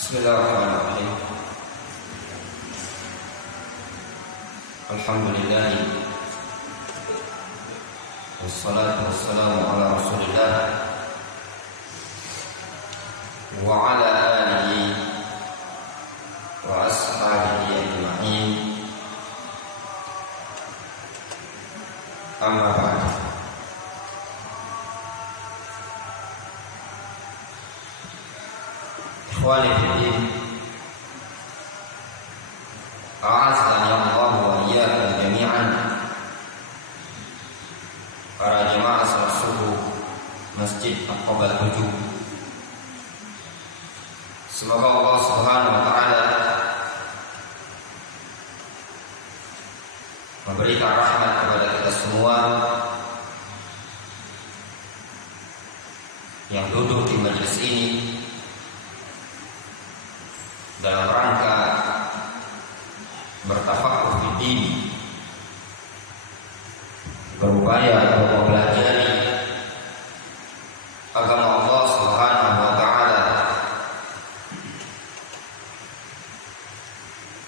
Bismillahirrahmanirrahim. Alhamdulillah. Wassalatu wassalamu ala Rasulillah wa ala alihi wa ashabihi ajma'in. Amma ba'd. Ikhwani fiddin, a'azzani Allah wa iyyakum jami'an. Para jemaah salat subuh Masjid Aqabah 7, semoga Allah Subhanahu wa taala memberikan rahmat kepada kita semua yang duduk di majelis ini dalam rangka bertafaqquh fi din, berupaya untuk mempelajari agama Allah Subhanahu wa taala,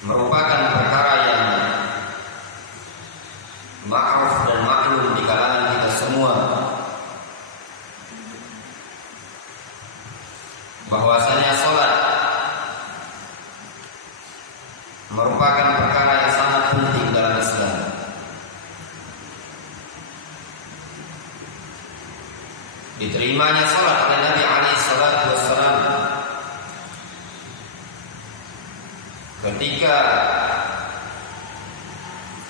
merupakan perkara yang ma'ruf dan maklum di kalangan kita semua, bahwasanya salat merupakan perkara yang sangat penting dalam Islam. Diterimanya salat oleh Nabi alaihi salatu wassalam ketika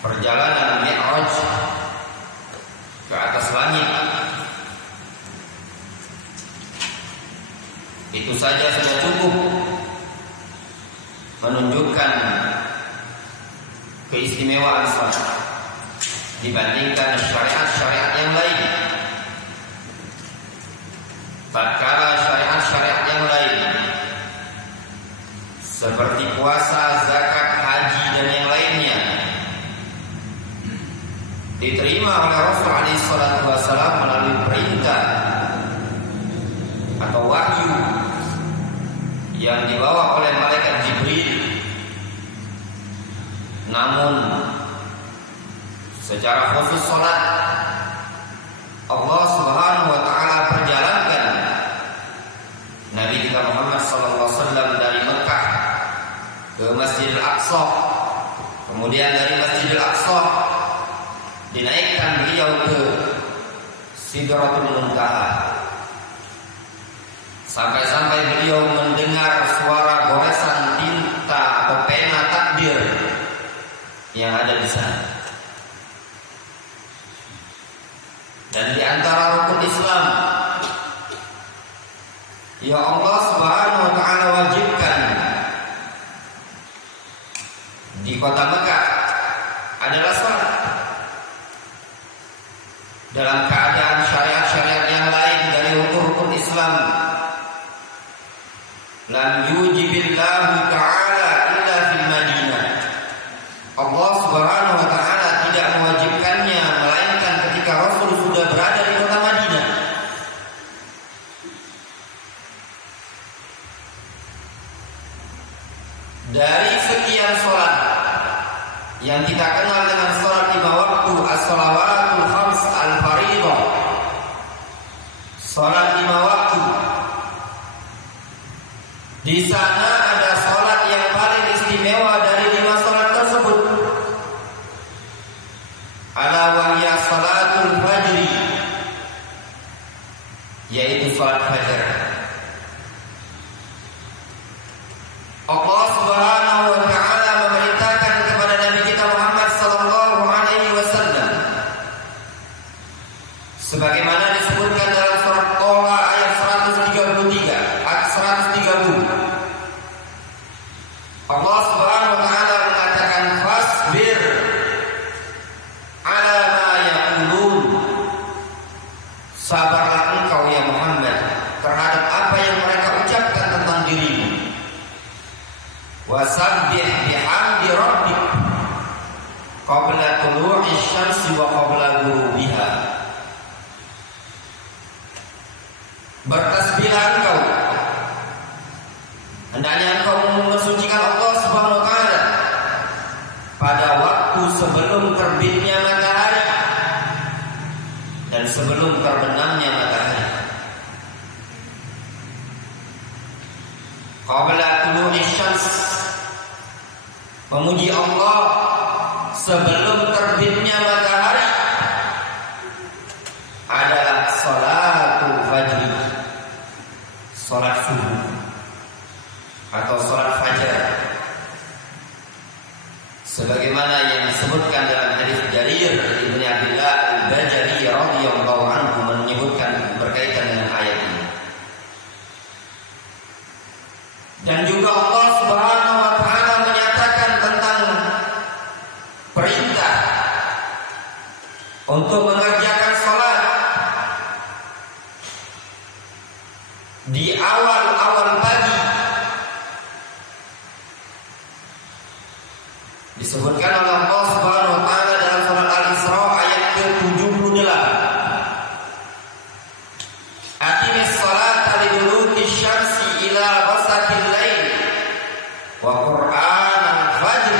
perjalanan Mi'raj ke atas langit. Itu saja sudah cukup menunjukkan keistimewaan salat dibandingkan syariat-syariat yang lain. Tatkala syariat-syariat yang lain seperti puasa, zakat, haji dan yang lainnya diterima oleh Rasul alaihi salatu wasallam melalui perintah atau wahyu yang dibawa oleh malaikat Jibril. Namun secara khusus salat Allah Subhanahu wa taala perjalankan Nabi kita Muhammad sallallahu alaihi wasallam dari Mekah ke Masjidil Aqsa, kemudian dari Masjidil Aqsa dinaikkan beliau ke Sidratul Muntaha, sampai-sampai beliau mendengar suara goresan tinta atau pena takbir yang ada di sana. Dan di antara rukun Islam yang Allah Subhanahu wa taala wajibkan di kota Mekah adalah salat. Dalam keadaan syariat-syariat yang lain dari rukun-rukun Islam lam yujibillahu ta'ala illa fil Madinah, Allah Subhanahu wa taala tidak mewajibkannya melainkan ketika Rasul sudah berada di kota Madinah. Dari sekian salat yang kita kenal dengan salat 5 waktu, as-shalawatul khams al-fardhah, salat 5 waktu, di sana ada salat yang paling istimewa dari 5 salat tersebut. Ala wahya salatul fajri, yaitu salat fajar. Allah Subhanahu wa taala memerintahkan kepada Nabi kita Muhammad sallallahu alaihi wasallam sebagaimana disebutkan dalam surat Thaha ayat 133 ayat 130. Allah Subhanahu wa taala mengatakan fasbir ala ma yaqulun, sabarlah engkau ya Muhammad terhadap apa yang mereka ucapkan tentang dirimu. Wasabbih bihamdi rabbik qabla tulu'i syamsi wa qabla ghurubiha. Bertasbihlah engkau hendaknya engkau mensucikan Allah Subhanahu wa taala pada waktu sebelum terbitnya matahari dan sebelum terbenamnya matahari. Qabla tulu'i syams, memuji Allah sebelum terbitnya matahari adalah salatul fajr, salat subuh atau salat fajar, sebagaimana yang disebutkan dalam hadis Jarir bin Abdullah al-Bajali radhiyallahu anhu menyebutkan berkaitan dengan ayat ini. Dan juga Allah Subhanahu wa taala menyatakan tentang perintah untuk mengerjakan salat di awal-awal pagi. Disebutkan oleh Allah Subhanahu wa taala dalam surat Al-Isra ayat ke-78. Aqimis salata liduluki syamsi ila ghasaqil lail wa qur'anal fajr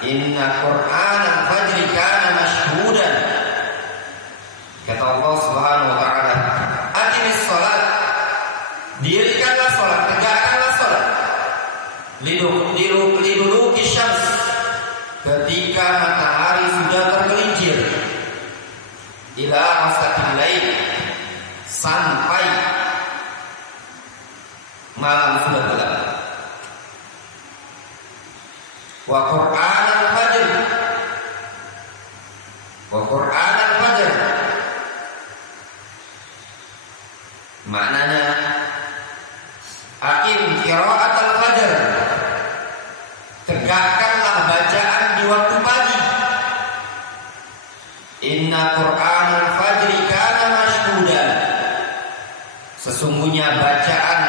inna qur'anal fajri kana mashhudan. Kata Allah Subhanahu wa taala, aqimis salat, dirikanlah salat, tegakkanlah salat liduluki syams, ketika matahari sudah tergelincir, ila ghasaqil lail, sampai malam sudah gelap. Wa qur'anal fajr, wa qur'anal fajr, maknanya aqim qira'atal fajr, tegakkanlah bacaan di waktu pagi. Inna qur'anal fajri kana mashhudan, sesungguhnya bacaan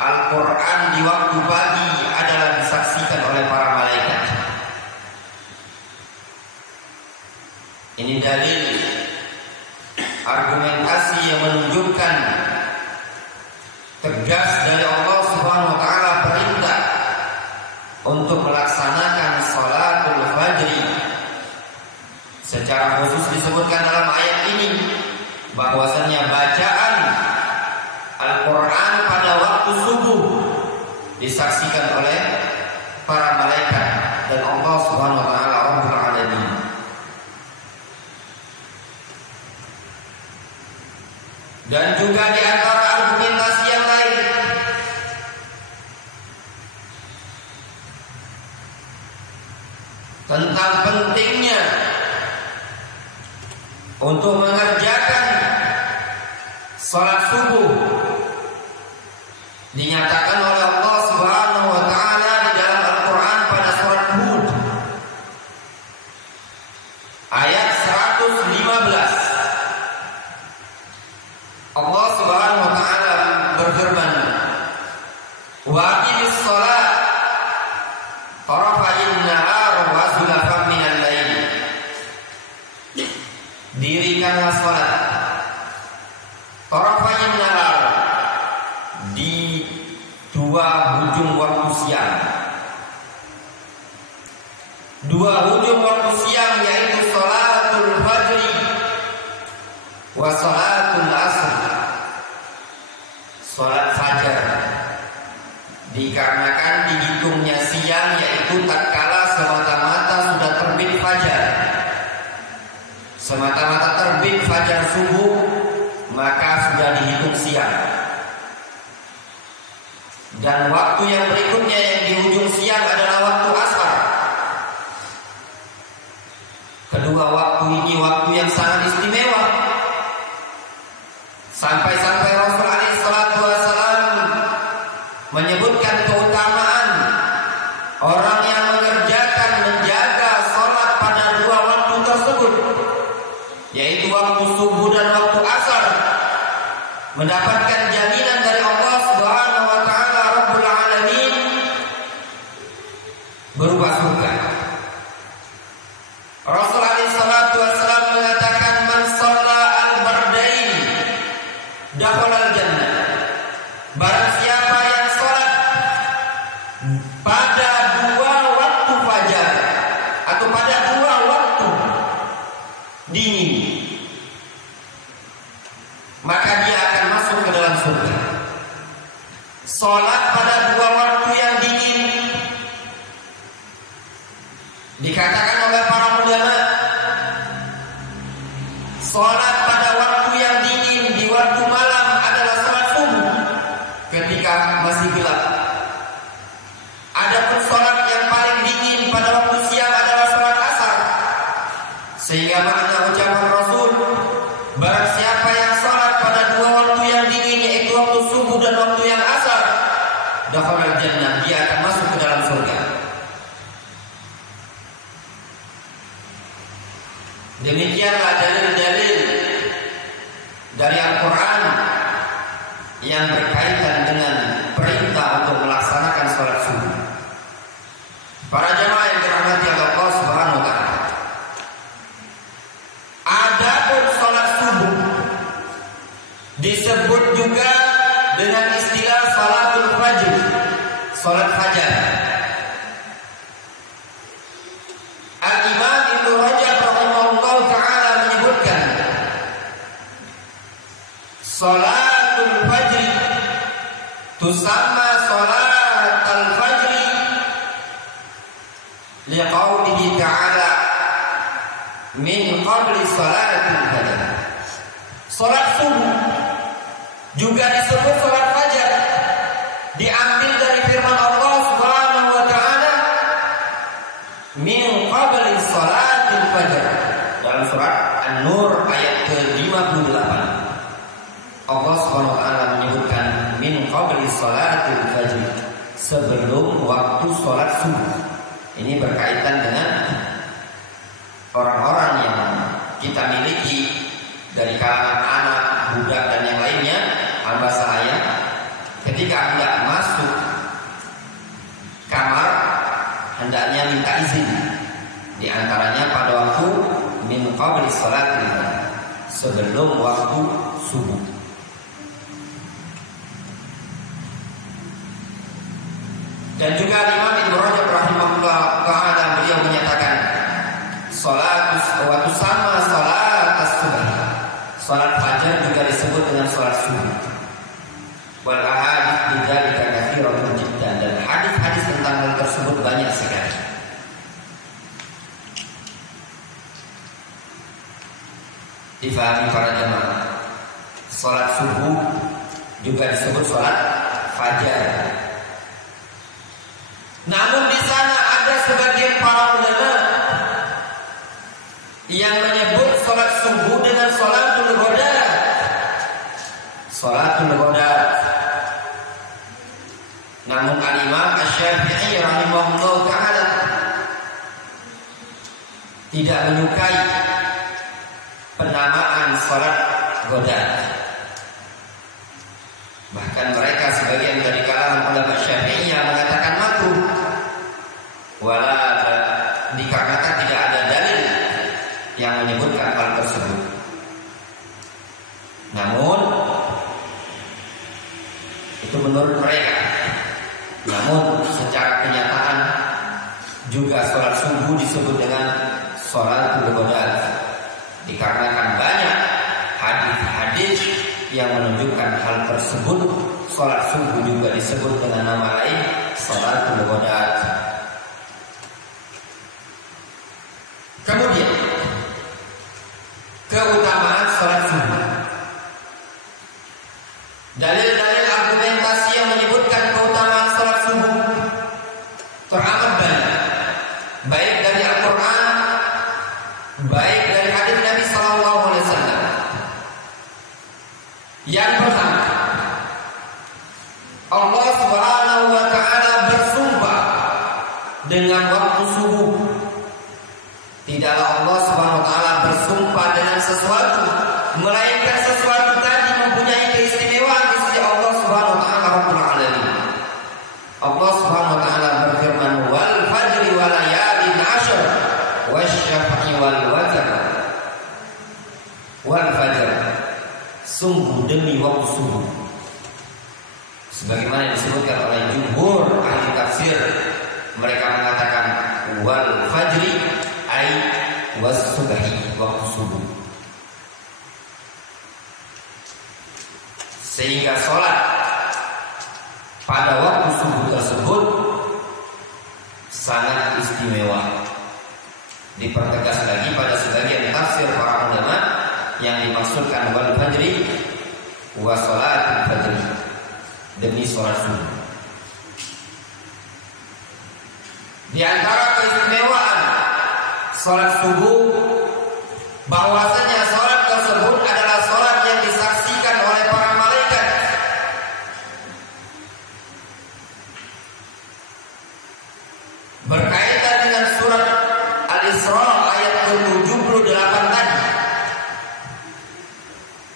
Al-Quran di waktu pagi adalah disaksikan oleh para malaikat. Ini dalil argumentasi yang menunjukkan tegas dari Allah Subhanahu wa taala perintah untuk melaksanakan salatul fajri. Secara khusus disebutkan dalam ayat ini bahwasannya bacaan Al-Quran pada waktu subuh disaksikan oleh para malaikat dan Allah Subhanahu wa taala Rabbul Alamin. Dan juga di antara argumentasi yang lain tentang pentingnya untuk mengerjakan salat subuh dinyatakan oleh Allah Subhanahu wa taala di dalam Al-Qur'an pada surat Hud ayat 115. Allah Subhanahu wa taala berfirman, wa aqimis shalah tarafa'in nahar wa zulafan minal lail, dirikanlah salat tarafa'in nahar, di dua hujung waktu siang. Dua hujung waktu siang yaitu salatul fajri wa salatul asr, salat fajar, dikarenakan dihitungnya siang yaitu tatkala semata-mata sudah terbit fajar, semata-mata terbit fajar subuh, maka sudah dihitung siang. Dan waktu yang berikutnya yang di ujung siang adalah waktu asar. Kedua waktu ini waktu yang sangat istimewa, sampai-sampai Rasul alaihi salatu wasallam menyebutkan keutamaan orang yang menjaga salat pada dua waktu tersebut, yaitu waktu subuh dan waktu asar, mendapatkan jaminan dari Allah Subhanahu wa taala Rabbul Alamin berupa surga. Rasul alaihi salatu wasallam mengatakan, man shalla al-bardain dakhala al-jannah, barang siapa yang salat Salat pada dua waktu yang dingin dikatakan oleh para ulama, salat pada waktu yang dingin di waktu malam adalah salat subuh ketika masih gelap. Adapun salat yang paling dingin pada waktu siang adalah salat asar. Sehingga makna ucapan Rasul, barang siapa yang salat pada dua waktu yang dingin, yaitu waktu subuh dan waktu yang asar, dakhalal jannah, dia akan masuk ke dalam surga. Demikianlah dalil-dalil dari Al-Quran yang berkaitan dengan perintah untuk melaksanakan sholat subuh. Para jamaah yang dirahmati Allah Subhanahu wa Ta'ala, adapun sholat subuh disebut juga dengan istilah sholatul fajr, sholat fajar. Al-Imam Ibnu Rajab rahimahullah ta'ala menyebutkan sholatul fajr tusamma sholatul fajr liqaulihi ta'ala min qabli sholatul fajr. Sholat subuh juga disebut sholat fajar, diambil dari firman Allah Subhanahu wa ta'ala min qabli sholatul fajr dalam surat An-Nur ayat ke-58. Allah Subhanahu wa ta'ala menyebutkan min qabli sholatul fajr, sebelum waktu sholat subuh. Ini berkaitan dengan orang-orang yang kita miliki dari kalangan anak, budak dan yang lainnya, hamba sahaya, ketika hendak masuk kamar hendaknya minta izin. Di antaranya pada waktu min qabli sholatil fajr, sebelum waktu subuh. Dan juga Imam Ibnu Rajab rahimahullah ta'ala beliau menyatakan salatus wa tusamma salatus subuh. Salat fajar juga disebut dengan salat subuh. Wal ahadits bidzalika katsiratun jiddan, dan hadis-hadis tentang hal tersebut banyak sekali. Difahami para jemaah, salat subuh juga disebut salat fajar. Namun di sana ada sebagian para ulama yang menyebut salat subuh dengan salatul ghadat. Salatul ghadat. Namun Al-Imam Asy-Syafi'i rahimahullah ta'ala tidak menyukai penamaan salat ghadat. Bahkan mereka sebagian dari kalangan ulama Syafi'iyah mengatakan makruh, wala dikarenakan tidak ada dalil yang menyebutkan hal tersebut. Namun itu menurut mereka. Namun secara kenyataan juga sholat subuh disebut dengan sholatul ghadat, dikarenakan banyak hadis-hadis yang menunjukkan hal tersebut. Sholat subuh juga disebut dengan nama lain sholatul ghadat. Kemudian keutamaan sholat subuh. Dalil-dalil argumentasi yang menyebutkan keutamaan sholat subuh teramat banyak, baik dari Al-Quran, baik dari hadis Nabi Sallallahu Alaihi Wasallam. Yang pertama, Allah Subhanahu Wa Taala bersumpah dengan waktu subuh. Tidaklah Allah Subhanahu Wa Taala bersumpah dengan sesuatu melainkan sesuatu tadi mempunyai keistimewaan di sisi Allah Subhanahu Wa Taala Rabbul Alamin. Allah Subhanahu Wa Taala berfirman, wal fajri wa layalin ashr wasyaf'i wal watr. Wal fajr, sungguh demi waktu subuh. Sebagaimana disebutkan oleh jumhur ahli tafsir, mereka mengatakan wal fajri ay was subhi, waktu subuh. Sehingga sholat pada waktu subuh tersebut sangat istimewa. Dipertegas lagi pada sebagian tafsir para ulama yang dimaksudkan wal fajri wa salatul fajri, demi salat subuh. Di antara keistimewaan salat subuh bahwasanya salat tersebut adalah salat yang disaksikan oleh para malaikat. Berkaitan dengan surat Al-Isra ayat ke-78 tadi,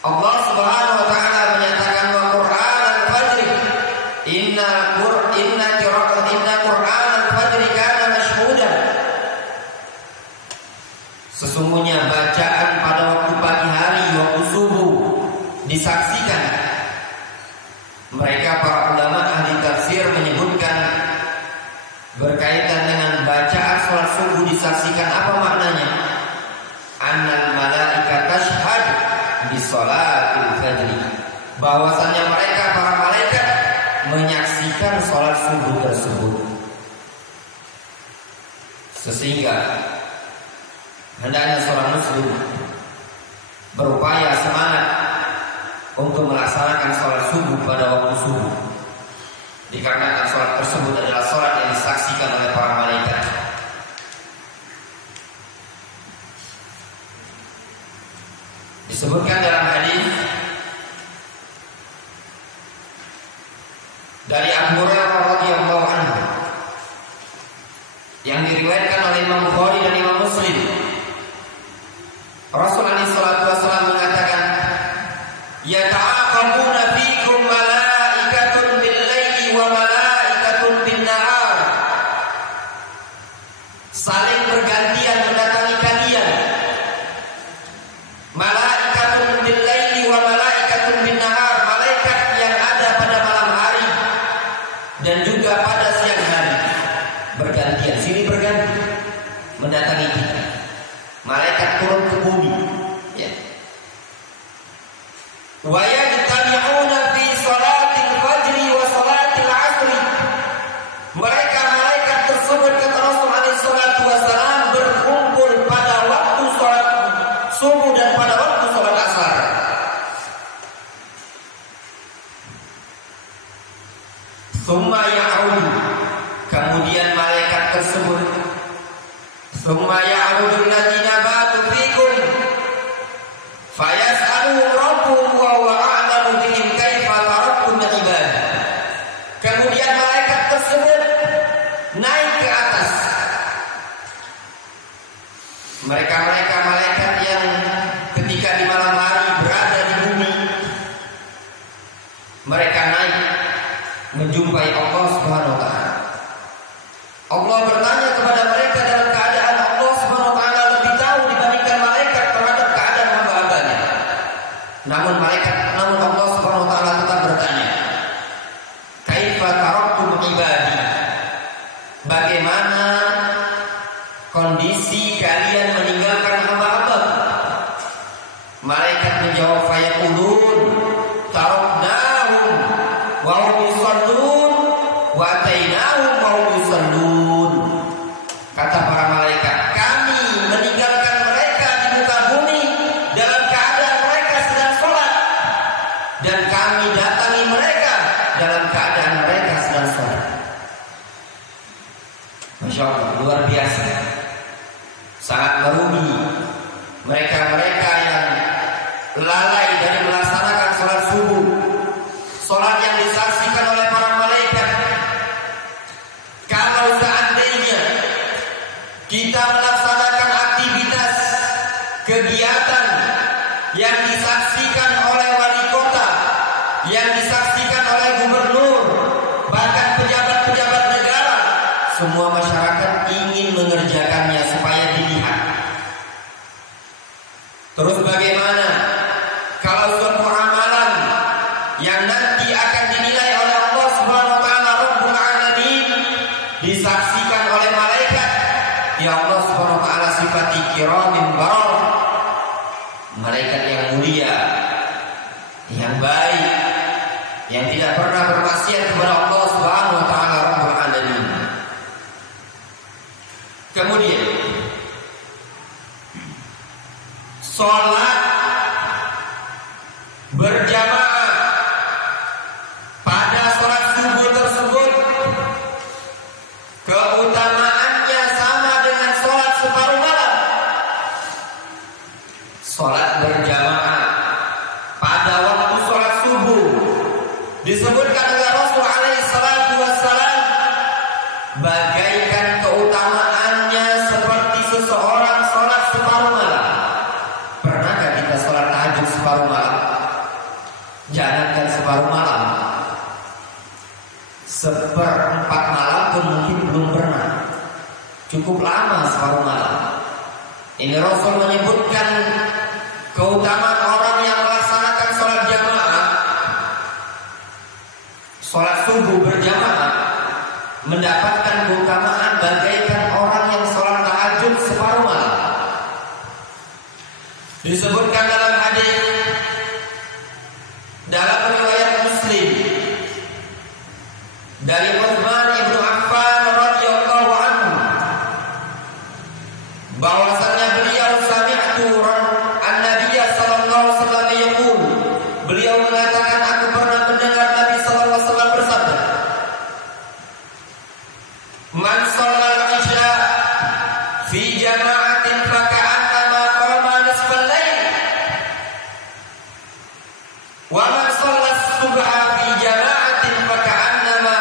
Allah Subhanahu wa taala menyatakan wa Qur'anal fajri inna Qur'anal fajri kana mashhuda. Sesungguhnya bacaan pada waktu pagi hari, waktu subuh disaksikan. Mereka para ulama ahli tafsir menyebutkan berkaitan dengan bacaan salat subuh disaksikan, apa maknanya? Annal malaika tashhad bi salatil fajri, bahwasanya mereka para malaikat menyaksikan salat subuh tersebut. Sehingga hendaknya seorang muslim berupaya semangat untuk melaksanakan salat subuh pada waktu subuh, dikarenakan salat tersebut adalah salat yang disaksikan oleh para malaikat. Disebutkan dalam hadis dari Abu Hurairah radhiyallahu anhu yang diriwayatkan oleh Imam Bukhari dan Imam Muslim, Rasulullah SAW mengatakan, yata'aqabuna fikum malaikatun bil-laili wa malaikatun bin-nahar. Saling bergantian mendatangi kalian. Malaikatun bil-laili wa malaikatun bin-nahar, malaikat yang ada pada malam hari dan juga pada siang hari. Bergantian, sini berganti mendatangi kita. Malaikat turun ke bumi, ya. Wa yajtami'una fi salatil fajri wa salatil 'asri. Mereka malaikat tersebut, kata Rasul alaihi salatu wasallam, berkumpul pada waktu salat subuh dan pada waktu salat asar. Tsumma ya'udu, kemudian malaikat tersebut, tsumma ya'udu alladziina batu fikum fayas'aluhum rabbuhum wa huwa a'lamu bihim kaifa taraktum ibadah. Kemudian malaikat tersebut naik ke atas. Mereka malaikat yang ketika di malam hari berada di bumi, mereka naik menjumpai Allah Subhanahu wa taala. Allah bertanya kepada mereka dalam keadaan Allah Subhanahu wa taala lebih tahu dibandingkan malaikat terhadap keadaan hamba-hambanya. Namun Allah Subhanahu wa taala tetap bertanya, kaifa taraktum ibadi? Bagaimana kondisi kalian meninggalkan hamba-hamba? Malaikat menjawab, fayaqulun taraknahum wa hum yusallun wa atainahum wa hum yusallun. Kata para malaikat, kami meninggalkan mereka di muka bumi dalam keadaan mereka sedang sholat, dan kami datangi mereka dalam keadaan mereka sedang sholat. Masya Allah, luar biasa. Sangat merugi mereka-mereka yang lalai dari melaksanakan sholat subuh, sholat yang disaksikan oleh para malaikat. Kalau seandainya kita melaksanakan aktivitas kegiatan yang disaksikan oleh wali kota, yang disaksikan oleh gubernur, bahkan pejabat-pejabat negara, semua masyarakat ingin mengerjakannya supaya dilihat. Terus bagaimana kalau suatu amalan yang nanti akan dinilai oleh Allah Subhanahu wa taala Rabbul Alamin disaksikan oleh malaikat? Ya Allah Subhanahu wa taala sifati kiramin bararah, malaikat yang mulia, yang baik, yang tidak pernah bermaksiat kepada Allah bagaikan keutamaannya seperti seseorang sholat separuh malam. Pernahkah kita sholat tahajud separuh malam? Jangankan separuh malam, seperempat malam pun mungkin belum pernah. Cukup lama separuh malam. Ini Rasul menyebutkan keutamaan orang yang melaksanakan sholat jamaah, sholat subuh berjamaah, mendapatkan keutamaan bagaikan orang yang sholat tahajud separuh malam. Disebutkan dalam hadis dalam riwayat Muslim dari Utsman bin Affan radhiyallahu anhu bahwasanya beliau sami'tu an-nabiy sallallahu alaihi wasallam yaqul, beliau mengatakan aku pernah mendengar Nabi sallallahu alaihi wasallam bersabda, man shallal isya fi jama'atin faka'annama qama nisfal lail wa man shallal subha fi jama'atin faka'annama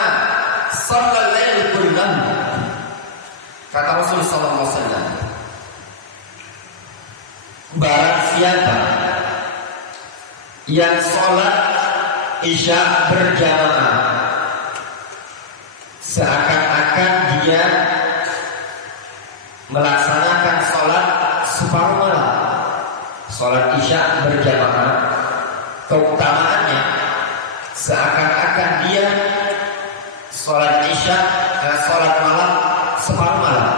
shallal lail kullahu. Kata Rasulullah sallallahu alaihi wasallam, barang siapa yang sholat isya berjamaah seakan-akan dia melaksanakan sholat separuh malam. Sholat isya berjamaah keutamaannya seakan-akan dia sholat isya sholat malam separuh malam.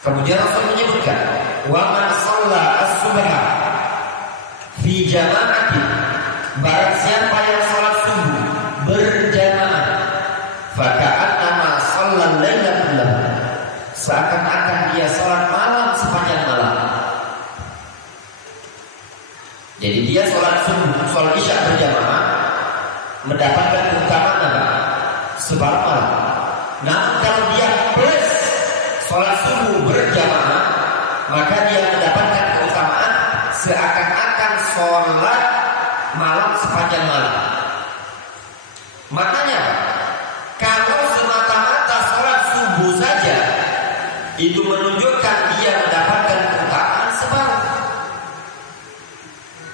Kemudian Rasul menyebutkan, wa man shalla as-subha fi jama'atin, barang siapa yang sholat subuh berjamaah, faka'annama shallal laila kullahu, seakan-akan dia sholat malam sepanjang malam. Jadi dia sholat subuh, sholat isya berjamaah mendapatkan keutamaan apa? Separuh malam. Namun kalau dia plus sholat subuh berjamaah, maka dia mendapatkan keutamaan seakan-akan sholat malam sepanjang malam. Maknanya kalau semata-mata sholat subuh saja itu menunjukkan dia mendapatkan keutamaan separuh.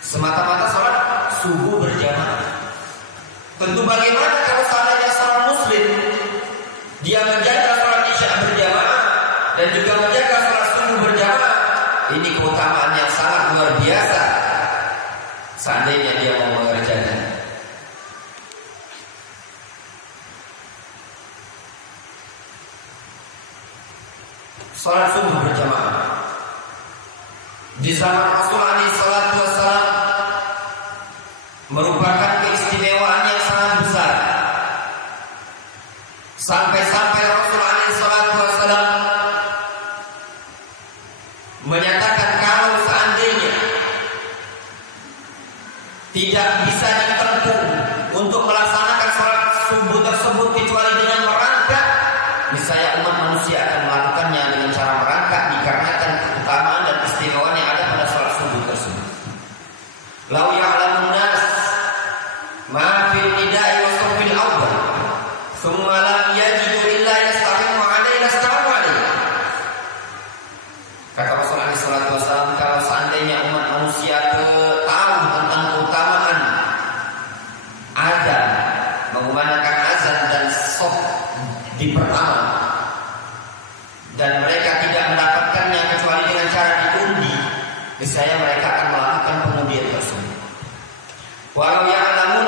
Semata-mata sholat subuh berjamaah. Tentu bagaimana kalau seandainya seorang muslim dia menjaga sholat isya berjamaah dan juga menjaga sholat subuh berjamaah, ini keutamaan yang sangat luar biasa seandainya dia mau mengerjakan. Sholat subuh berjamaah di zaman Rasul alaihi salatu wassalam merupakan keistimewaan yang sangat besar, sampai-sampai Rasul alaihi salatu wassalam menyatakan kalau seandainya tidak bisa ditempuh untuk melaksanakan sholat subuh tersebut kecuali dengan merangkak, niscaya umat manusia akan melakukannya dengan cara merangkak dikarenakan keutamaan dan keistimewaan yang ada pada sholat subuh tersebut. Lau ya'lamun nas ma fil nida'i wa safil awwal thumma lam yajidu illa yastahimu alaihi lastahimu alaihi. Kata Rasulullah SAW, kalau seandainya umat manusia tahu tentang keutamaan azan, mengumandangkan azan dan sof di pertama, dan mereka tidak mendapatkannya kecuali dengan cara diundi, niscaya mereka akan melakukan pengundian tersebut. Walau ya'lamun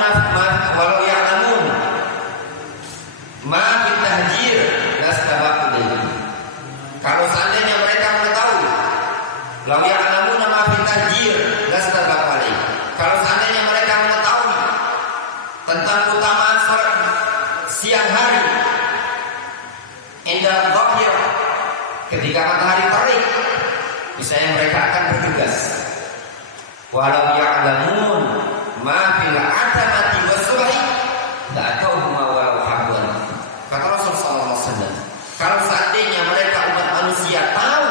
ma fi tahjir lastabaqu ilayhi. Kalau seandainya mereka mengetahui, lau ya'lamun ma fi tahjir lastabaqu ilayhi. Kalau seandainya mereka mengetahui tentang keutamaan sholat siang hari indah dhahir, ketika matahari terik, misalnya mereka akan bergegas. Walau ya'lamun ma fil atamati was-subhi la'atawhuma walau habwan. Kata Rasulullah SAW, kalau seandainya mereka umat manusia tahu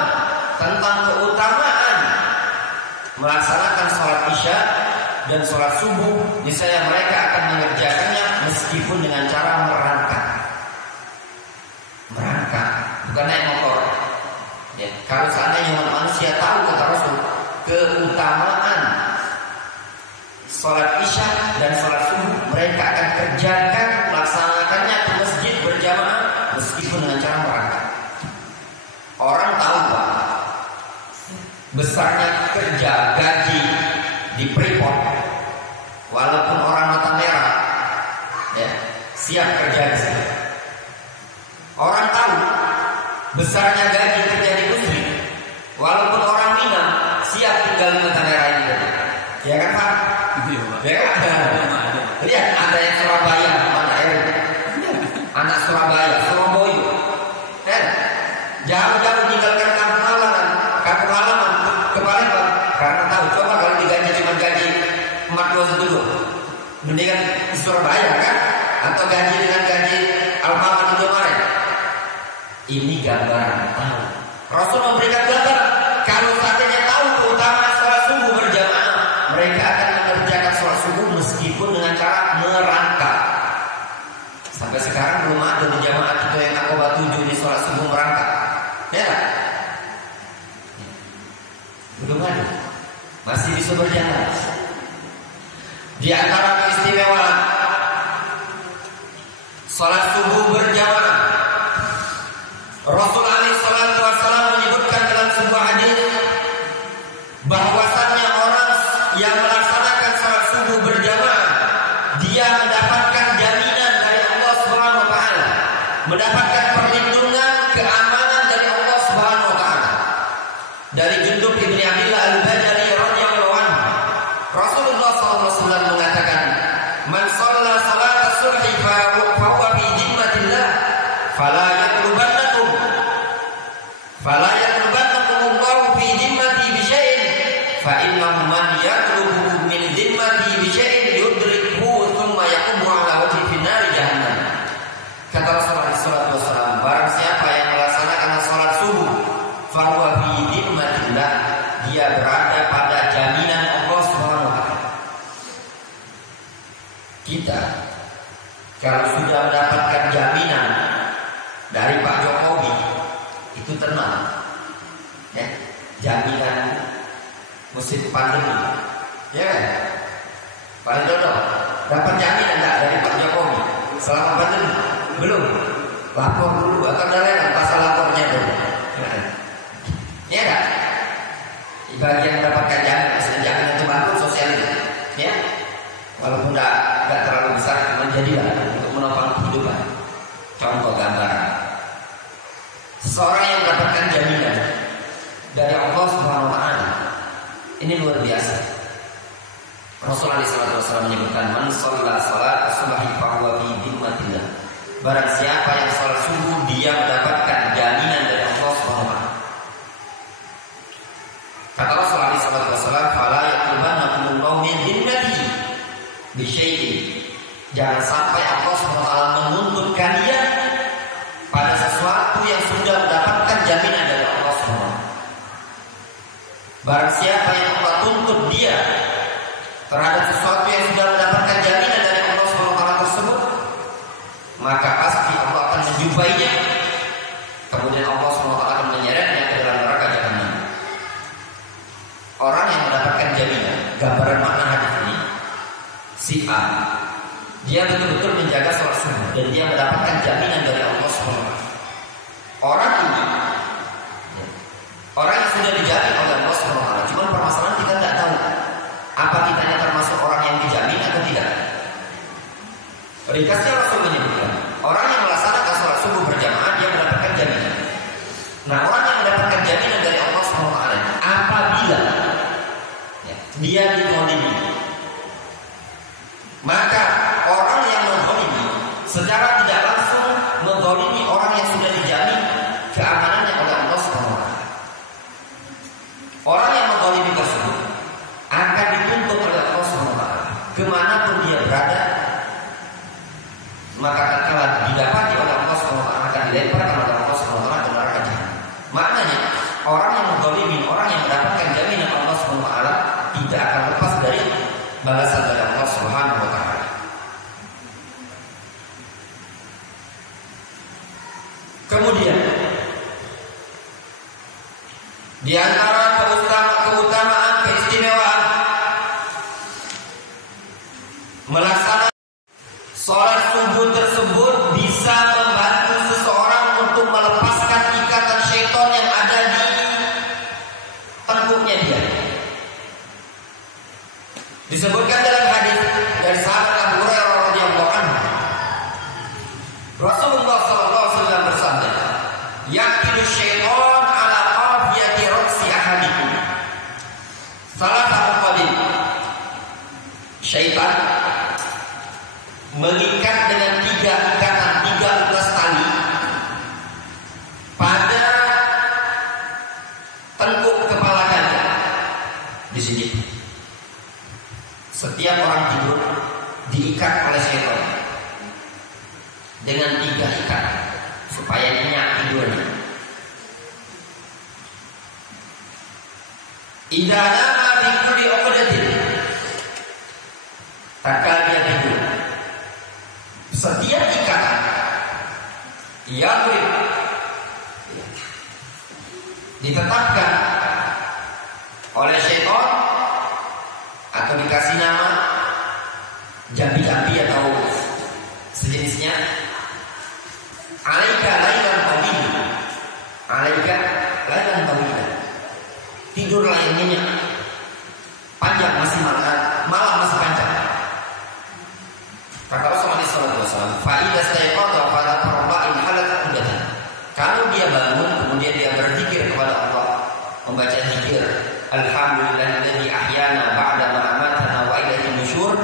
tentang keutamaan melaksanakan sholat isya dan sholat subuh, niscaya mereka akan mengerjakannya meskipun dengan cara merangkak. siap kerja di sana. Orang tahu besarnya gaji kerja di muslim, walaupun orang Minang siap tinggal di Mata Merah ini. Ya kan Pak? Ya kan? Lihat ada yang Surabaya, mana anak Surabaya, Surabaya, kan? Jauh-jauh tinggalkan kampung halaman ke Palembang karena tahu coba kalau digaji cuma gaji 42 mendingan di Surabaya kan? Atau gaji dengan gaji Alfamart Indomaret. Ini gambaran tahu. Rasul memberikan gambaran kalau saatnya tahu keutamaan sholat subuh berjamaah, mereka akan mengerjakan sholat subuh meskipun dengan cara merangkak. Sampai sekarang belum ada di jamaah kita yang Aqabah 7 di sholat subuh merangkak. Ya, belum ada. Masih bisa berjalan. Di antara keistimewaan sholat subuh berjamaah, Rasul alaihi salatu wasallam menyebutkan dalam sebuah hadis bahwasannya orang yang melaksanakan sholat subuh berjamaah dia mendapatkan jaminan dari Allah Subhanahu wa taala, mendapatkan perlindungan, keamanan dari Allah Subhanahu wa taala. Dari Jundub bin Abdullah Al-Bajali radhiyallahu anhu, Rasulullah sallallahu alaihi wasallam mengatakan, "Man shalla salat as-subhi fa huwa fi dhimmatillah, fala yatlubannakum Allah fi dhimmati bi syai'in, fa innahu man yatlubu min dhimmati bi syai'in yudrikhu thumma yaqumu ala wajhi fi nar jahannam." Kata Rasulullah sallallahu alaihi wasallam, barang siapa yang melaksanakan salat subuh, fa huwa fi dhimmatillah, dia berada pada jaminan Allah Subhanahu wa taala. Kita kalau sudah mendapatkan jaminan dari Pak Jokowi itu tenang, ya, jaminan musim pandemi, ya kan? Pak Dodo dapat jaminan enggak dari Pak Jokowi selama pandemi? Belum. Lapor dulu atau ada pasal lapornya dulu. Ya kan? Bagi yang mendapatkan jaminan itu bantuan sosial itu, ya, walaupun tidak terlalu besar, menjadilah untuk menopang kehidupan. Contoh gambaran seseorang yang mendapatkan jaminan dari Allah Subhanahu wa taala, ini luar biasa. Rasulullah SAW menyebutkan, "Man shalla salat as-subhi fa huwa fi dhimmatillah." Barang siapa yang salat subuh, dia mendapatkan jaminan dari Allah Subhanahu wa taala. Kata Rasulullah SAW, "Fala yaqulbannakumullahu min dhimmatihi bi syai'in." Jangan sampai Allah Subhanahu wa taala menuntut kalian pada sesuatu yang sudah mendapatkan jaminan dari Allah Subhanahu wa taala. Barang siapa yang Allah tuntut dia terhadap sesuatu yang sudah mendapatkan jaminan dari Allah Subhanahu wa taala tersebut, maka pasti Allah akan menjubainya. Kemudian Allah Subhanahu wa taala akan menyeretnya ke dalam neraka jahanam. Orang yang mendapatkan jaminan, gambaran makna hadis ini, si A, dia betul-betul menjaga sholat subuh dan dia mendapatkan jaminan dari Allah Subhanahu wa taala. Orang ini, orang yang sudah dijamin oleh Allah Subhanahu wa taala, cuma permasalahan kita tidak tahu apa kitanya termasuk orang yang dijamin atau tidak. Ringkasnya Rasul menyebutkan, orang yang melaksanakan sholat subuh berjamaah dia mendapatkan jaminan. Nah, orang yang mendapatkan jaminan dari Allah Subhanahu wa taala apabila dia dizalimi, maka orang yang menzalimi secara tidak langsung menzalimi orang yang sudah dijamin keamanannya oleh Allah Subhanahu wa taala. Orang yang menzalimi tersebut akan dituntut oleh Allah Subhanahu wa taala kemanapun dia berada, maka tatkala didapati oleh Allah Subhanahu wa taala akan dilemparkan oleh Allah Subhanahu wa taala ke neraka jahanam. Maknanya orang yang menzalimi, orang yang mendapatkan jaminan Allah Subhanahu wa taala tidak akan lepas dari balasan dari Allah Subhanahu wa taala. Kemudian di antara keutamaan keistimewaan melaksanakan sholat subuh tersebut bisa membantu seseorang untuk melepaskan ikatan syaitan yang ada di tengkuknya dia. Disebutkan dalam hadis dari sahabat Abu Hurairah radhiyallahu anhu, berikat dengan 3 ikatan, 3 utas tali pada tengkuk kepala kalian. Di sini setiap orang tidur diikat oleh setan dengan 3 ikat supaya nyenyak tidurnya. Idza nama bi kulli uqdatin, takkan dia tidur. Setiap ikatan ditetapkan oleh syaitan atau dikasih nama jambi-jambi atau sejenisnya. Alaika lailan tawil, alaika lailan tawil, tidurlah yang nyenyak, panjang masih malam masih panjang. Kata Rasulullah SAW, fa'idha staiqadha fala tarba'in halat udatan. Kalau dia bangun kemudian dia berzikir kepada Allah, membaca zikir, alhamdulillahilladzi ahyana ba'da ma amatana wa ilaihi nusyur,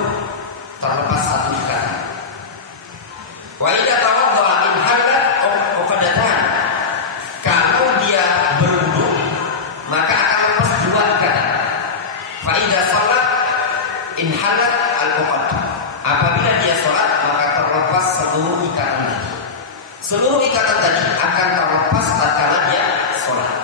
terlepas 1 ikatan. Wa idza tawadda in halat uqdatan. Kalau dia berwudu maka akan lepas 2 ikatan. Fa idza shalat in halat al-uqad. Apabila dia sholat maka terlepas seluruh ikatan tadi. Seluruh ikatan tadi akan terlepas tatkala dia sholat.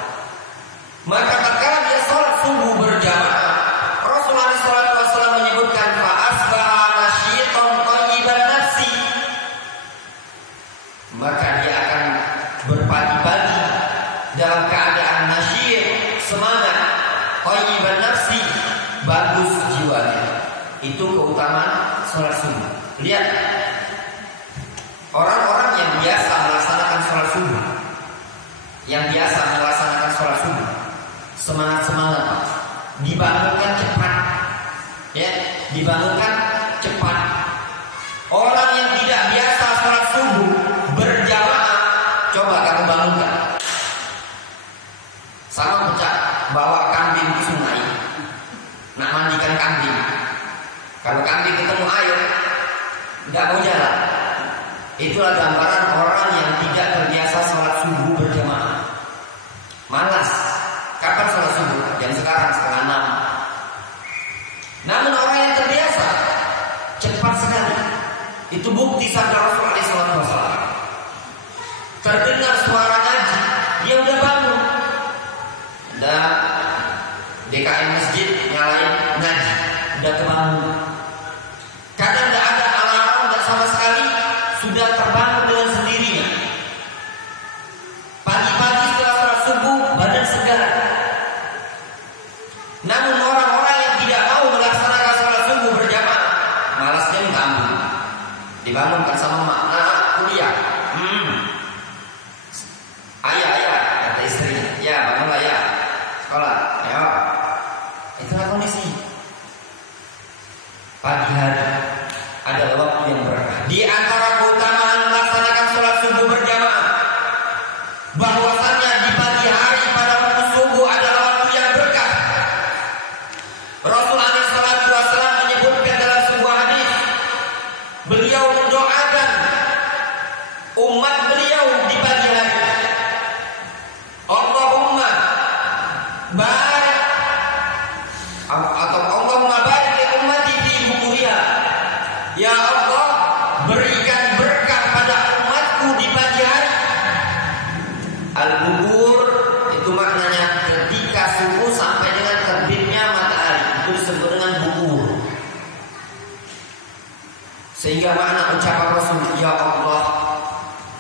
Maka tatkala dia sholat subuh berjamaah, Rasulullah SAW menyebutkan fa asbaha nasyitan thayyiban nafsi. Maka dia akan berpagi-pagi dalam keadaan nasyid, semangat, thayyiban nafsi, bagus jiwanya. Itu keutamaan sholat subuh. Lihat orang-orang yang biasa melaksanakan sholat subuh, semangat, dibangunkan cepat, ya, dibangunkan cepat. Orang yang tidak biasa sholat subuh berjamaah, coba kamu bangunkan. Sama pecah, bawa kambing ke sungai, nak mandikan kambing. Kalau kambing ketemu air, nggak mau jalan. Itulah gambaran orang yang tidak terbiasa sholat subuh berjamaah. Malas. Kapan sholat subuh? Jam sekarang 5:30. Namun orang yang terbiasa cepat sekali. Itu bukti sabda Rasulullah SAW. Terdengar suara ngaji, dia udah bangun. Ada DKM masjid nyalain ngaji, udah kebangun. Kadang nggak ada alarm, nggak sama sekali, sudah terbangun dengan sendirinya. Pagi-pagi setelah sholat subuh badan segar. Namun orang-orang yang tidak mau melaksanakan sholat subuh berjamaah, malasnya minta ampun. Dibangunkan sama mak, kuliah. Ayah, kata istrinya, ya bangunlah ya, sekolah, ayo. Itulah kondisi. Pagi hari adalah waktu yang berkah. Di antara keutamaan melaksanakan sholat subuh berjamaah, bahwasannya di pagi hari pada waktu subuh adalah waktu yang berkah. Rasulullah SAW menyebutkan dalam sebuah hadis, beliau mendoakan umat beliau di pagi hari. Allahumma barik atau Allahumma barik li ummati fi bukuriha. Ya Allah, berikan berkah pada umatku di pagi hari. Al-bukur itu maknanya ketika subuh sampai dengan terbitnya matahari, itu disebut dengan bukur. Sehingga makna ucapan Rasul, ya Allah,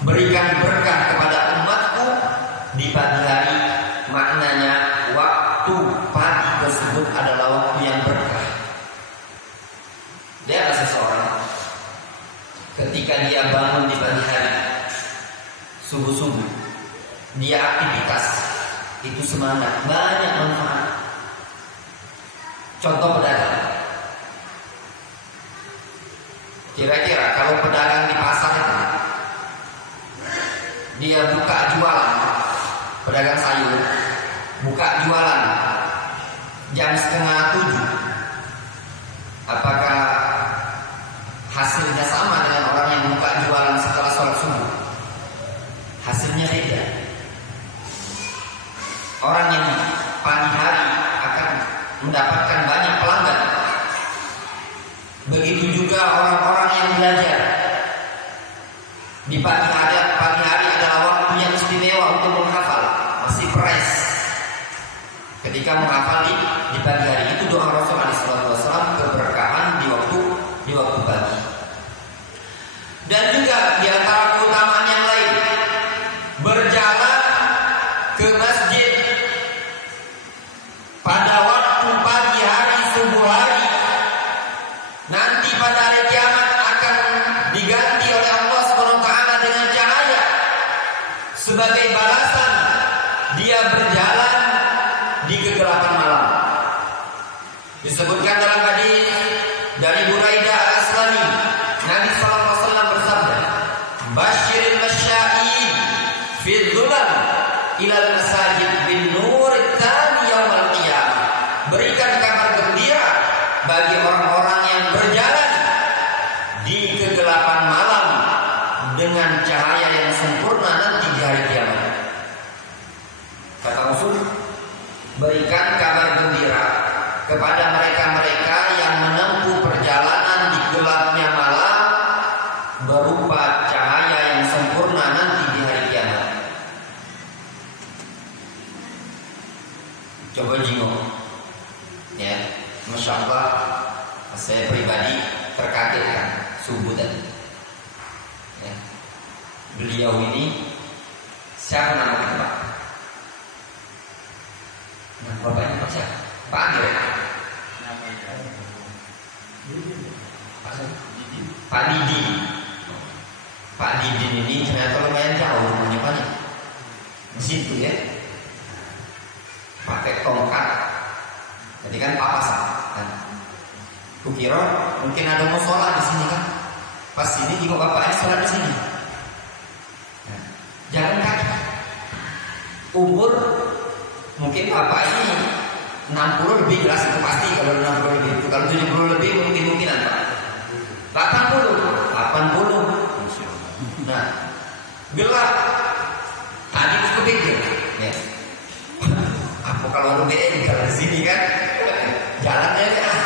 berikan berkah kepada umatku di pagi hari, maknanya waktu pagi tersebut adalah waktu yang berkah. Dia seseorang ketika dia bangun di pagi hari, subuh-subuh, dia aktivitas, itu semangat, banyak manfaat. Contoh pedagang. Kira-kira kalau pedagang di pasar itu, dia buka jualan, pedagang sayur, buka jualan jam 6:30, apakah hasilnya sama dengan orang Di pagi hari adalah waktu yang istimewa untuk menghafal, masih fresh. Ketika menghafal di pagi hari itu doa Rasulullah SAW keberkahan di waktu pagi. Dan juga di antara keutamaan yang lain, berjalan ke masjid pada waktu pagi hari, subuh hari, nanti pada hari kiamat akan diganti oleh Allah SWT dengan cahaya sebagai balasan dia berjalan di kegelapan malam. Disebutkan dalam hadis dari Buraidah Al-Aslami, Nabi SAW bersabda, "Basyiril masya'in fi dhulal ilal masajid bin nur tani yaumil qiyamah." Berikan kabar gembira bagi orang-orang yang berjalan di kegelapan malam dengan cahaya yang sempurna nanti di hari kiamat. Kata Rasul, berikan kabar gembira kepada mereka-mereka yang menempuh perjalanan di gelapnya malam berupa cahaya yang sempurna nanti di hari kiamat. Coba jingok, ya, Masya Allah, saya pribadi terkagetkan subuh tadi. Ya. Beliau ini siapa nama kita, Pak? Nah, bapaknya Pak siapa? Pak Andre. Pak Didi. Pak Didin ini ternyata lumayan jauh rumahnya Pak. Di situ ya. Pakai tongkat. Jadi kan papasan kan. Kukira mungkin ada musola di sini kan. Pas sini juga bapaknya sholat di sini. Nah, jalan kaki. Umur mungkin bapak ini 60 lebih, jelas itu pasti. Kalau 60 lebih, kalau 70 lebih mungkin-mungkinan Pak. 80. Nah, gelap. Tadi aku kepikir, ya. Apa kalau ada BM kalau di sini kan? Jalannya kan.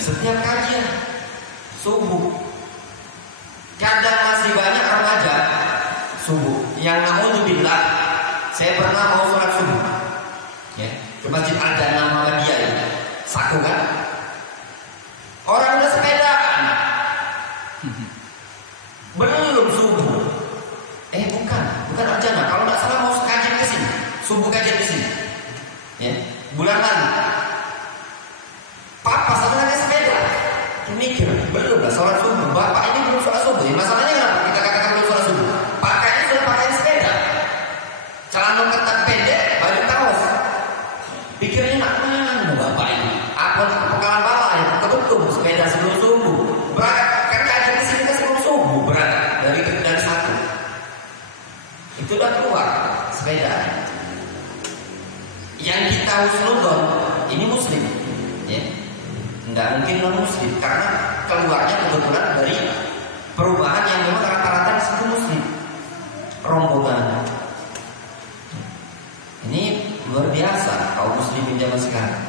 Setiap kajian subuh. Kadang masih banyak remaja subuh yang naudzubillah, saya pernah mau sholat subuh ya, ke Masjid Al-Jannah Muhammadiyah ini, Saku kan, orang udah sepedaan belum subuh, bukan Al-Jannah, kalau nggak salah mau kajian ke sini, subuh kajian ke sini ya, bulan lalu papa satu lagi sepeda, mikir belum lah sholat subuh, bapak ini belum sholat subuh ya. Masalahnya kenapa kita katakan belum sholat subuh? Pakainya sudah pakai sepeda, celana ketat pendek, baju kaos. Pikirnya nak mana bapak ini? Apa pengalaman bapak ya? Kebetul sepeda sebelum subuh. Berangkat kan kajian di sini kan sebelum subuh, berangkat dari satu. Itu udah keluar sepeda. Yang kita husnudon ini muslim, ya. Nggak mungkin non muslim karena keluarnya kebetulan dari perubahan yang memang rata-rata di situ muslim. Rombongan. Ini luar biasa kaum muslimin zaman sekarang.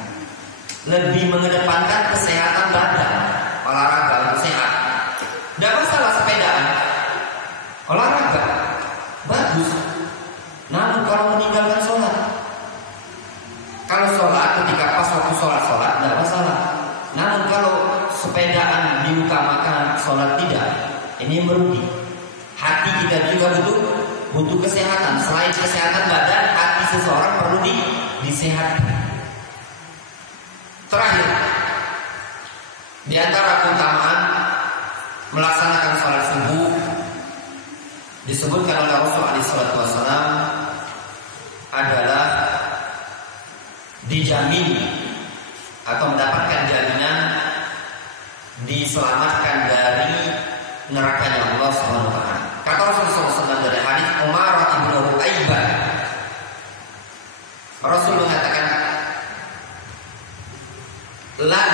Lebih mengedepankan kesehatan badan, olahraga untuk sehat. Tidak masalah sepedaan, olahraga bagus. Namun kalau meninggalkan sholat, kalau sholat ketika pas waktu sholat tidak masalah. Namun kalau sepedaan diutamakan, sholat tidak, ini merugi. Hati kita juga butuh kesehatan. Selain kesehatan badan, hati seseorang perlu disehatkan. Terakhir, di antara keutamaan melaksanakan sholat subuh disebutkan oleh Rasulullah SAW adalah dijamin atau mendapatkan jaminan diselamatkan dari nerakanya Allah SWT. Kata Rasulullah SAW dari hadis Umar bin Ru'aibah, Rasul mengatakan, "Lan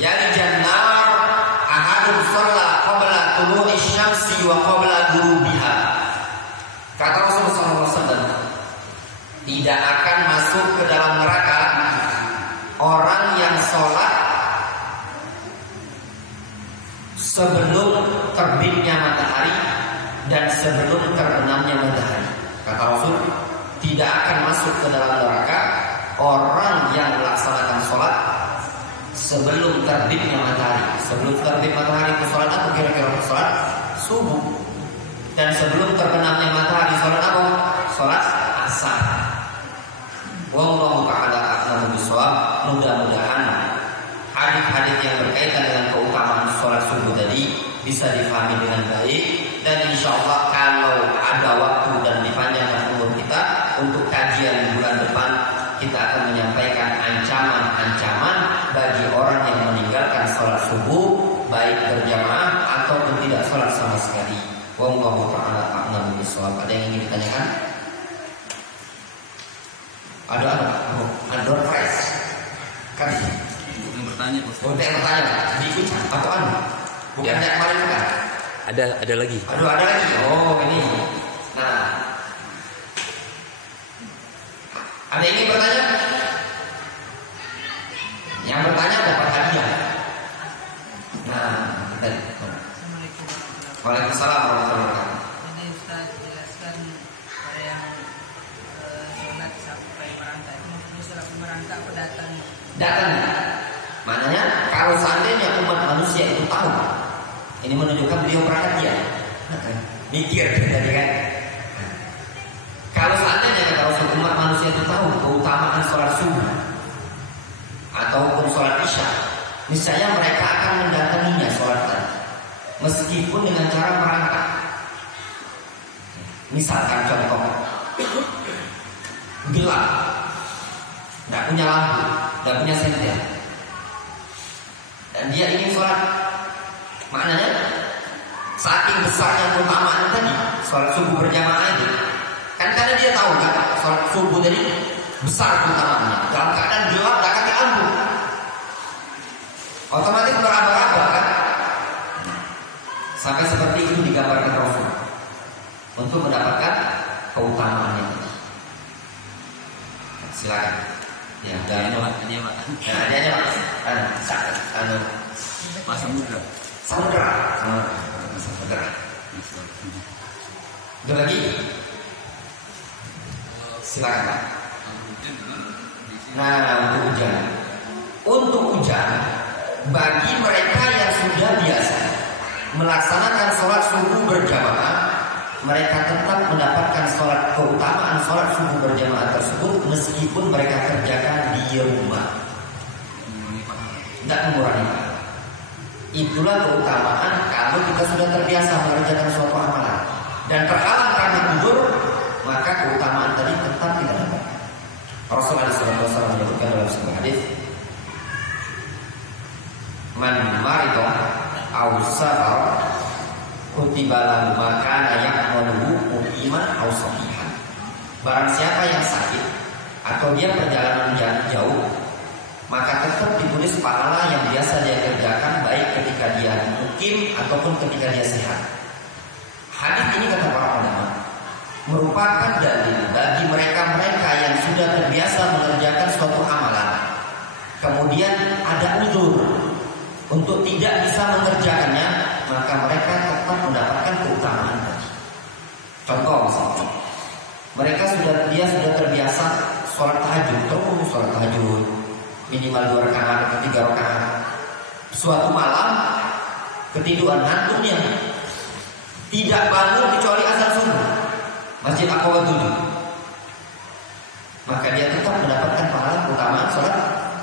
yalijan nar ahadun shalla qabla tulu'i syamsi wa qabla ghurubiha." Kata Rasulullah SAW, tidak akan masuk ke dalam neraka orang yang sholat sebelum terbitnya matahari dan sebelum terbenamnya matahari. Kata Rasul, tidak akan masuk ke dalam neraka orang yang melaksanakan sholat sebelum terbitnya matahari. Sebelum terbit matahari itu sholat apa kira-kira? Sholat subuh. Dan sebelum terbenamnya matahari sholat apa? Sholat asar. Wallahu ta'ala a'lamu bishawab. Mudah-mudahan hadis-hadis yang berkaitan dengan keutamaan sholat subuh tadi bisa difahami dengan baik, dan insya Allah kalau ada waktu dan dipanjangkan umur kita untuk kajian bulan depan, kita akan menyampaikan ancaman-ancaman bagi orang yang meninggalkan sholat subuh baik berjamaah ataupun tidak sholat sama sekali. Wallahu ta'ala a'lamu bishawab. Ada yang ingin ditanyakan? Ada apa? Ada door prize kan? Yang bertanya, untuk yang bertanya diikuti atau anu? Bukan yang kemarin bukan? Ada lagi. Aduh, ada lagi. Oh, ini. Nah, ada yang ingin bertanya? Yang bertanya dapat hadiah. Nah, Waalaikumsalam warahmatullahi wabarakatuh. Ini Ustaz jelaskan pada yang sholat sampai merangkak itu maksudnya sholat merangkak apa datang? Datangnya. Maknanya kalau seandainya umat manusia itu tahu, ini menunjukkan beliau perhatian. Mikir tadi kan. Kalau seandainya kata Rasul, umat manusia itu tahu keutamaan sholat subuh ataupun sholat isya, misalnya mereka akan mendatanginya sholat tadi, meskipun dengan cara merangkak. Misalkan contoh, gelap, tidak punya lampu, tidak punya senter, dan dia ingin sholat. Maknanya saking besarnya keutamaan tadi sholat subuh berjamaah itu, kan karena dia tahu kan sholat subuh tadi besar keutamaannya. Dalam keadaan gelap tak kasih lampu, otomatis meraba-raba kan. Sampai seperti itu digambarkan Rasul untuk mendapatkan keutamaannya. Silakan. Ya, dan Hadiahnya Pak. hadiahnya Mas Samudra. Samudra. Ada lagi? Silakan Pak. Nah, untuk hujan. Untuk hujan, bagi mereka yang sudah biasa melaksanakan sholat subuh berjamaah, mereka tetap mendapatkan sholat keutamaan sholat subuh berjamaah tersebut meskipun mereka kerjakan di rumah. Tidak mengurangi. Itulah keutamaan kalau kita sudah terbiasa mengerjakan suatu amalan dan terhalang karena tidur, maka keutamaan tadi tetap tidak dapat. Rasulullah SAW menyebutkan dalam sebuah hadis, man marido aw safar kutiba lahu ma kana ya'maluhu muqiman aw sahihan. Barang siapa yang sakit atau dia perjalanan jauh, maka tetap ditulis pahala yang biasa dia kerjakan baik ketika dia mukim ataupun ketika dia sehat. Hadis ini kata para ulama merupakan dalil bagi mereka-mereka yang sudah terbiasa mengerjakan suatu amalan, kemudian ada uzur untuk tidak bisa mengerjakannya, maka mereka tetap mendapatkan keutamaan tadi. Contoh misalnya, dia sudah terbiasa sholat tahajud, terus sholat tahajud minimal 2 rakaat atau 3 rakaat. Suatu malam ketiduran ngantuknya, tidak bangun kecuali azan subuh, Masjid Aqaba 7, maka dia tetap mendapatkan pahala keutamaan sholat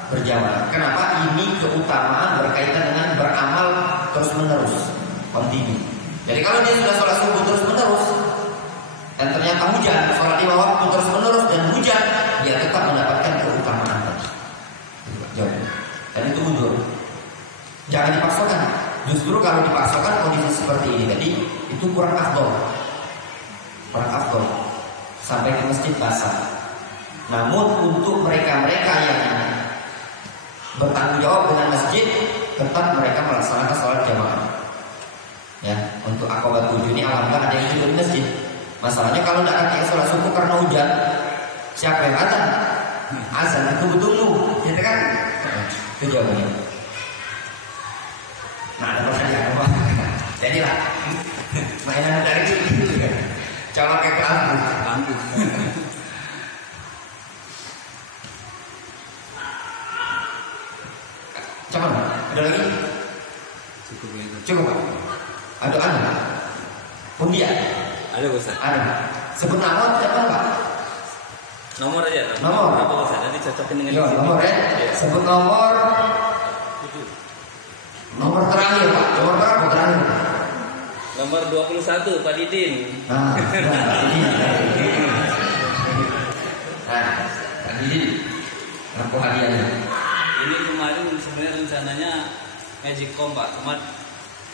berjamaah. Kenapa? Ini keutamaan berkaitan dengan beramal terus menerus, continue. Jadi kalau dia sudah sholat subuh terus menerus dan ternyata hujan, sholat 5 waktu terus menerus dan hujan, dia tetap mendapatkan keutamaan tadi. Dan itu mundur. Jangan dipaksakan. Justru kalau dipaksakan kondisi seperti ini tadi, itu kurang afdol. Kurang afdol. Sampai ke masjid basah. Namun untuk mereka-mereka yang bertanggung jawab dengan masjid, tetap mereka melaksanakan sholat jamaah. Ya, untuk Aqaba 7 ini alhamdulillah ada yang tidur di masjid. Masalahnya kalau tidak ada sholat subuh karena hujan, siapa yang azan? Azan itu betul lu, gitu kan? Itu jawabannya. Nah, ada pertanyaan apa? kira mainan dari itu colok ke lampu. Lampu. Cuman ada lagi? Cukup itu. Cukup Pak. Ada anu? Undian? Ada Ustaz. Ada. Sebut nama tidak Pak? Nomor aja. Nomor. Berapa Ustaz? Nanti cocokin dengan Iya, di sini. nomor ya. Iya. Sebut nomor. Nomor terakhir Pak. Nomor berapa terakhir? Nomor 21 Pak Didin. Nah, ini. Nah, tadi aku hadiahnya. Ini kemarin sebenarnya rencananya Magic Com Pak, cuma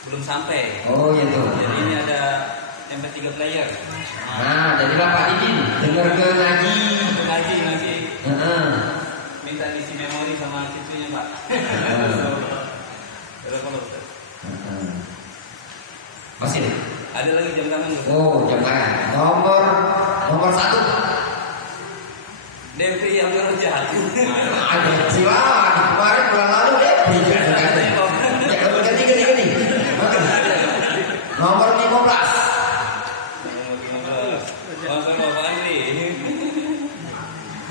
belum sampai. Oh gitu. Jadi ini ada MP3 player. Nah, jadi Bapak Didin dengar ke ngaji. Ngaji. Heeh. Minta isi memori sama cucunya Pak. Berapa Ustaz? Masih deh. Ada lagi jam tangan Ustaz? Oh, jam tangan. Nomor 1. DP yang kerja. Ada silakan. Kemarin bulan lalu deh. Jangan ganti. Nomor 15. Nomor Bapak Andri.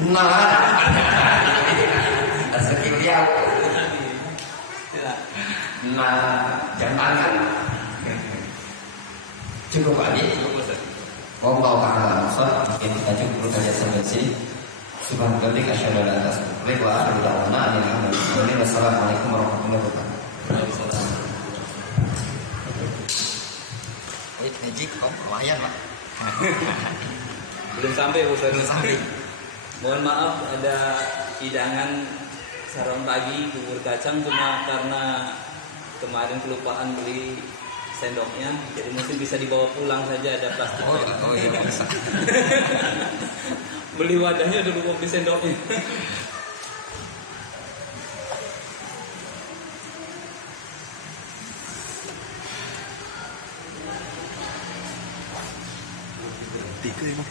Nah. Asal dia. Nah, jam tangan. Cukup Pak Adi. Wallahu ta'ala a'lam. Mungkin kita cukup saja sampai sini. Subhanallah, asyhadu an la ilaha illallah wa asyhadu anna muhammadan rasulullah. Wassalamualaikum warahmatullahi wabarakatuh. Magic kok lumayan Pak. Belum sampai Ustaz. Belum sampai. Mohon maaf ada hidangan sarapan pagi bubur kacang, cuma karena kemarin kelupaan beli sendoknya, jadi mungkin bisa dibawa pulang saja, ada plastik. Oh iya bisa. Beli wadahnya udah lupa beli sendoknya. Tiga emang.